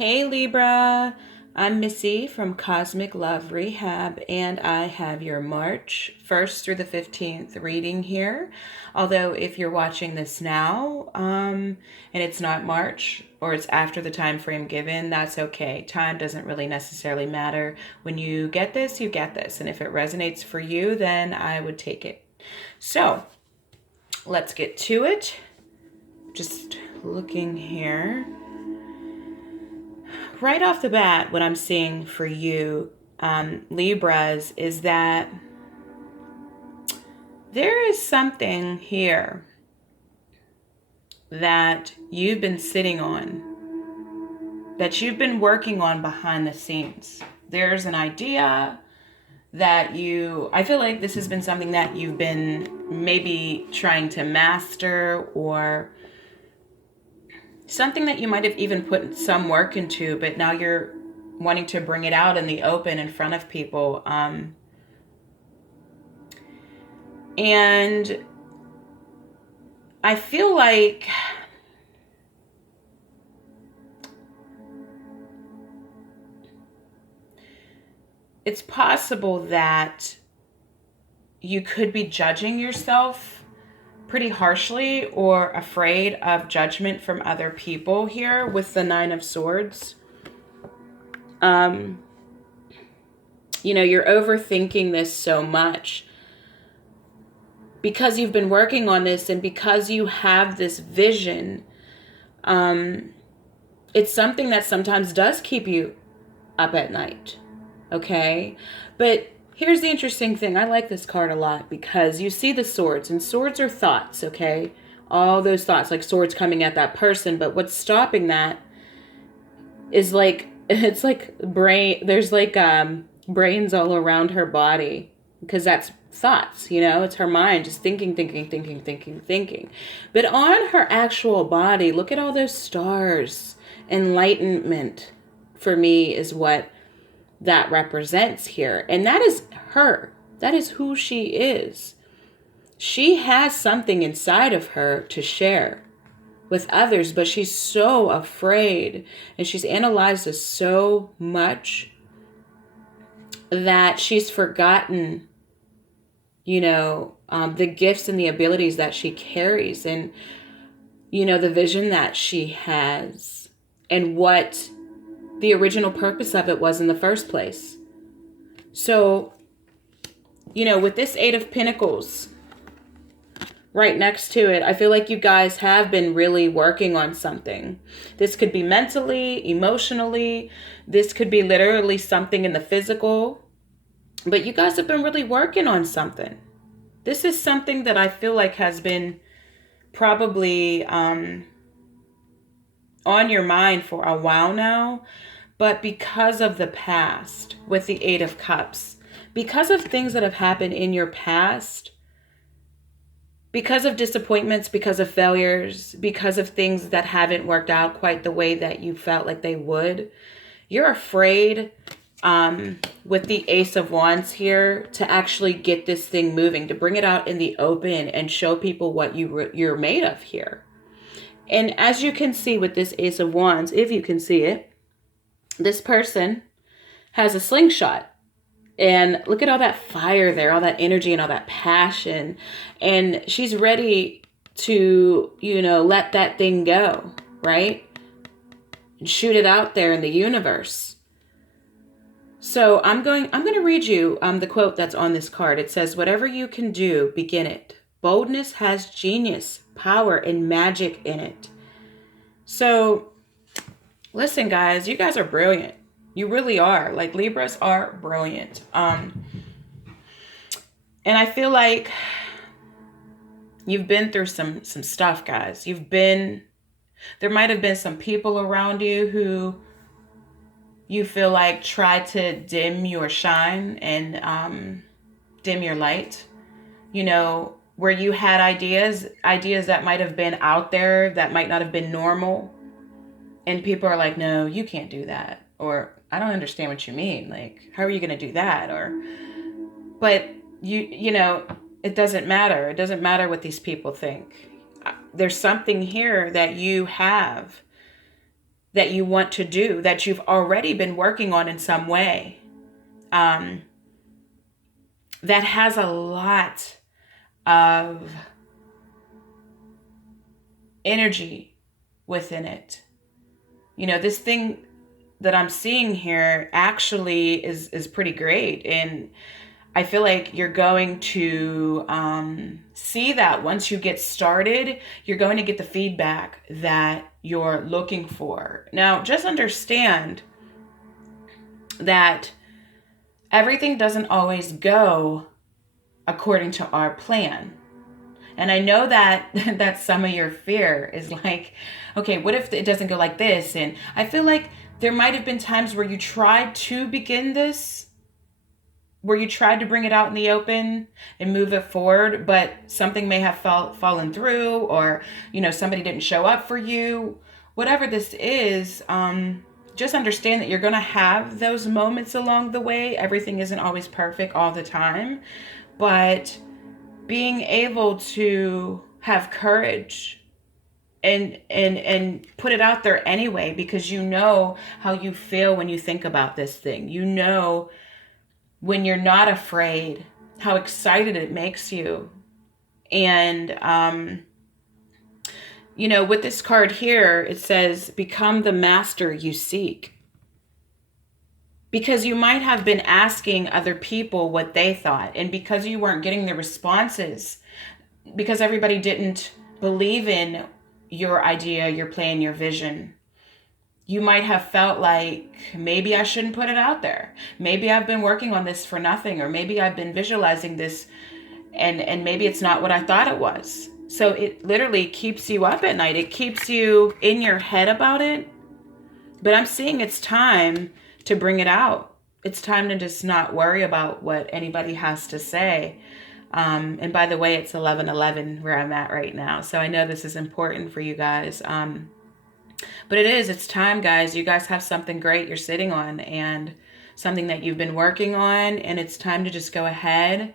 Hey Libra, I'm Missy from Cosmic Love Rehab, and I have your March 1st through the 15th reading here. Although, if you're watching this now, and it's not March or it's after the time frame given, that's okay. Time doesn't really necessarily matter. When you get this, you get this. And if it resonates for you, then I would take it. So, let's get to it. Just looking here. Right off the bat, what I'm seeing for you, Libras, is that there is something here that you've been sitting on, that you've been working on behind the scenes. There's an idea that I feel like this has been something that you've been maybe trying to master, or something that you might have even put some work into, but now you're wanting to bring it out in the open in front of people. And I feel like it's possible that you could be judging yourself pretty harshly or afraid of judgment from other people here with the Nine of Swords. You're overthinking this so much because you've been working on this, and because you have this vision. It's something that sometimes does keep you up at night. Okay? But here's the interesting thing. I like this card a lot because you see the swords, and swords are thoughts, okay? All those thoughts, like swords coming at that person. But what's stopping that is it's like there's brains all around her body, because that's thoughts, it's her mind just thinking. But on her actual body, look at all those stars. Enlightenment, for me, is what that represents here. And that is her. That is who she is. She has something inside of her to share with others, but she's so afraid, and she's analyzed this so much that she's forgotten, the gifts and the abilities that she carries, and, the vision that she has, and what the original purpose of it was in the first place. So, with this Eight of Pentacles right next to it, I feel like you guys have been really working on something. This could be mentally, emotionally. This could be literally something in the physical. But you guys have been really working on something. This is something that I feel like has been probably on your mind for a while now. But because of the past, with the Eight of Cups, because of things that have happened in your past, because of disappointments, because of failures, because of things that haven't worked out quite the way that you felt like they would, you're afraid, with the Ace of Wands here, to actually get this thing moving, to bring it out in the open and show people what you're made of here. And as you can see with this Ace of Wands, if you can see it, this person has a slingshot. And look at all that fire there, all that energy and all that passion. And she's ready to, let that thing go, right? And shoot it out there in the universe. So I'm going to read you the quote that's on this card. It says, "Whatever you can do, begin it. Boldness has genius, power, and magic in it." So listen, guys, you guys are brilliant. You really are. Like, Libras are brilliant. And I feel like you've been through some stuff, guys. There might have been some people around you who you feel like tried to dim your shine and dim your light. Where you had ideas that might have been out there, that might not have been normal. And people are like, "No, you can't do that." Or, "I don't understand what you mean. Like, how are you going to do that?" But it doesn't matter. It doesn't matter what these people think. There's something here that you have that you want to do, that you've already been working on in some way, that has a lot of energy within it. You know, this thing that I'm seeing here actually is pretty great. And I feel like you're going to see that once you get started, you're going to get the feedback that you're looking for. Now, just understand that everything doesn't always go according to our plan. And I know that that's some of your fear is like, okay, what if it doesn't go like this? And I feel like there might have been times where you tried to begin this, where you tried to bring it out in the open and move it forward, but something may have fallen through, or, you know, somebody didn't show up for you. Whatever this is, just understand that you're going to have those moments along the way. Everything isn't always perfect all the time, but being able to have courage and put it out there anyway, because you know how you feel when you think about this thing. You know, when you're not afraid, how excited it makes you. And, you know, with this card here, it says, become the master you seek. Because you might have been asking other people what they thought, and because you weren't getting the responses, because everybody didn't believe in your idea, your plan, your vision, you might have felt like, maybe I shouldn't put it out there. Maybe I've been working on this for nothing, or maybe I've been visualizing this and maybe it's not what I thought it was. So it literally keeps you up at night. It keeps you in your head about it. But I'm seeing it's time to bring it out. It's time to just not worry about what anybody has to say. And by the way, it's 11:11 where I'm at right now. So I know this is important for you guys. But it's time, guys. You guys have something great you're sitting on, and something that you've been working on, and it's time to just go ahead.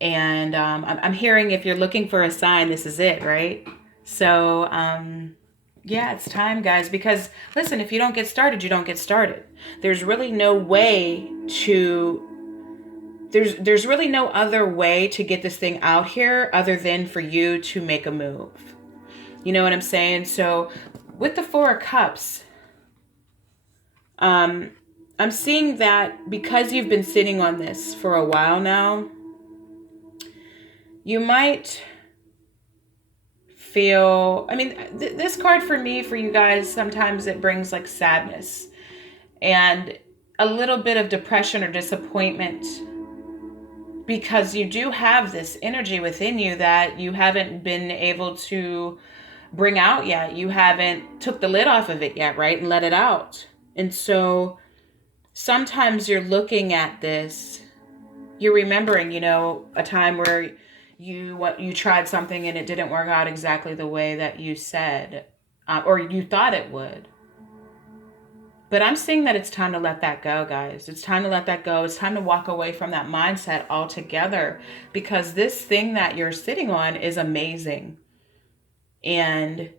And I'm hearing, if you're looking for a sign, this is it, right? So, yeah, it's time, guys, because listen, if you don't get started, you don't get started. There's really no way to, there's really no other way to get this thing out here other than for you to make a move. You know what I'm saying? So with the Four of Cups, I'm seeing that because you've been sitting on this for a while now, you might feel, I mean, this card for me, for you guys, sometimes it brings like sadness and a little bit of depression or disappointment, because you do have this energy within you that you haven't been able to bring out yet. You haven't took the lid off of it yet, right? And let it out. And so sometimes you're looking at this, you're remembering, you know, a time where you tried something and it didn't work out exactly the way that you said, or you thought it would. But I'm seeing that it's time to let that go, guys. It's time to let that go. It's time to walk away from that mindset altogether, because this thing that you're sitting on is amazing. And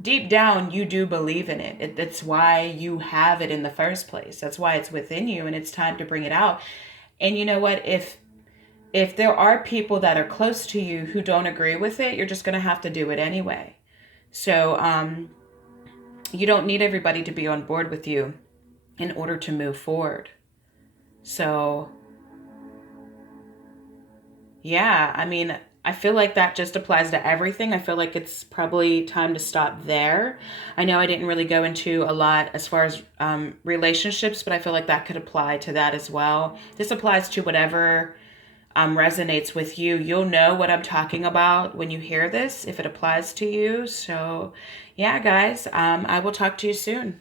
deep down, you do believe in it. That's why you have it in the first place. That's why it's within you, and it's time to bring it out. And you know what? If there are people that are close to you who don't agree with it, you're just going to have to do it anyway. So you don't need everybody to be on board with you in order to move forward. So yeah, I mean, I feel like that just applies to everything. I feel like it's probably time to stop there. I know I didn't really go into a lot as far as relationships, but I feel like that could apply to that as well. This applies to whatever resonates with you. You'll know what I'm talking about when you hear this, if it applies to you. So yeah, guys, I will talk to you soon.